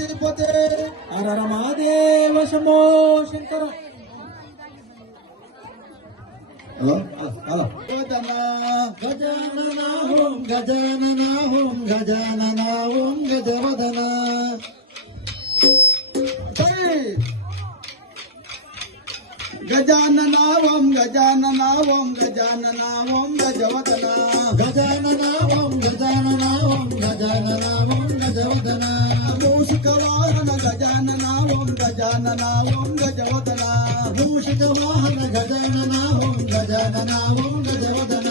Tirupati Hara Mahadeva Shambho Shankara. Hello hello. Gajanana Om Gajanana Om Gajanana Om Gajavadana. Gajanana Om Gajanana Om Gajanana Om Gajavadana. Gajanana Om Gajanana Om Gajanana Om Gajavadana. మూషిక వాహన గజానన ఓం గజానన ఓం గజవదన. మూషిక వాహన గజానన ఓం గజానన ఓం గజవదన.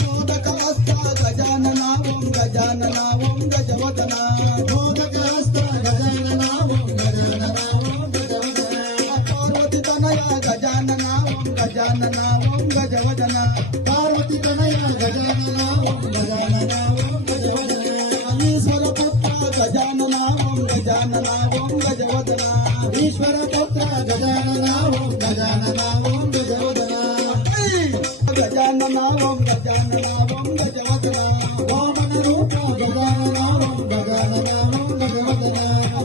మోదక హస్త గజానన ఓం గజానన ఓం గజవదన. మోదక హస్త గజానన ఓం గజానన ఓం గజవదన. పార్వతి తనయ గజానన ఓం గజానన ఓం గజవదన. పార్వతి తనయ గజానన ఓం గజానన ఓం గజవదన. ఈశ్వర పుత్ర గజానన ఓం గజానన ఓం గజవదన. ఈశ్వర పుత్ర గజానన ఓం గజానన ఓం గజవదన. గజానన ఓం గజానన ఓం గజవదన. వామన రూప గజానన ఓం గజానన ఓం గజవదన.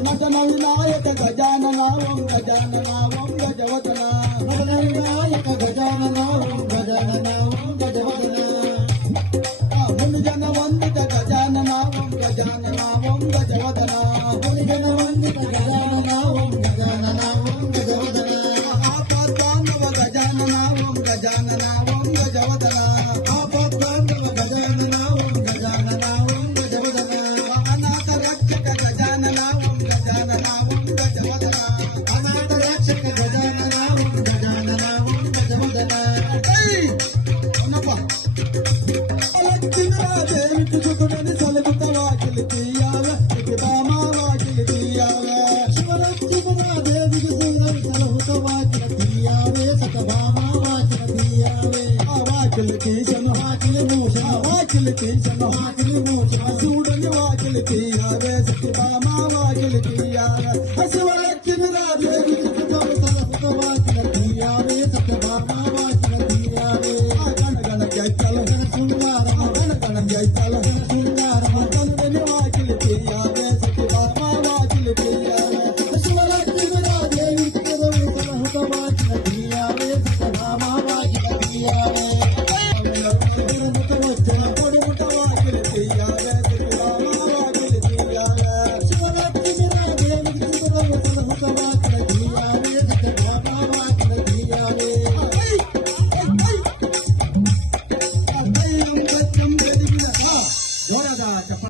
మదన వినాయక గజానన ఓం గజానన ఓం గజవదన. మదన వినాయక గజానన ఓం గజానన ఓం గజవదన. మునిజన వందిత గజానన ఓం గజానన ఓం గజవదన. మునిజన వందిత గజానన ఓం గజానన ఓం గజవదన. ఆపద్బాంధవ గజానన ఓం గజానన ఓం గజవదన. ఆపద్బాంధవ గజానన ఓం గజానన ఓం గజవదన. అనాథ రక్షక గజానన ఓం గజానన ఓం గజవదన. అనాథ రక్షక గజానన ఓం గజానన ఓం గజవదన. దేవికి సుతుడని సలుగుత వాకిలి తీయాల. బామా వాకిలి తీయాల. శివరక్షకుడా దేవికి సుతుడని సలుగుత వాకిలి తీయావే. సత బామా వాకిలి తీయావే. ఆ వాకిలి తీసను వాకిలి మూసిన. వాకిలి తీసను వాకిలి మూసిన. చూడని వాకిలి తీయావే. సతి బామా వాకిలి తీయాల. శివరక్షకుడా దేవికి సుతుడని సలుగుత వాకిలి తీయావే. సత బామా వాకిలి తీయావే. ఆ గణగణ గైతలు సుందరమ గణగణ గైతలు సుందరమ కనుడని వాకిలి తీయావే. సతి బామా వాకిలి తీయావే. శివరక్షకుడా దేవికి సుతుడని సలుగుత వాకిలి తీయావే. సత బామా వాకిలి తీయావే. వచ్చిన పొడుముట వాకిలి తీయావే. సతి బామా వాకిలి తీయావే. శివరక్షకుడా దేవికి సుతుడని సలుగుత వాకిలి తీయావే. సతి బామా వాకిలి తీయావే. సత్యం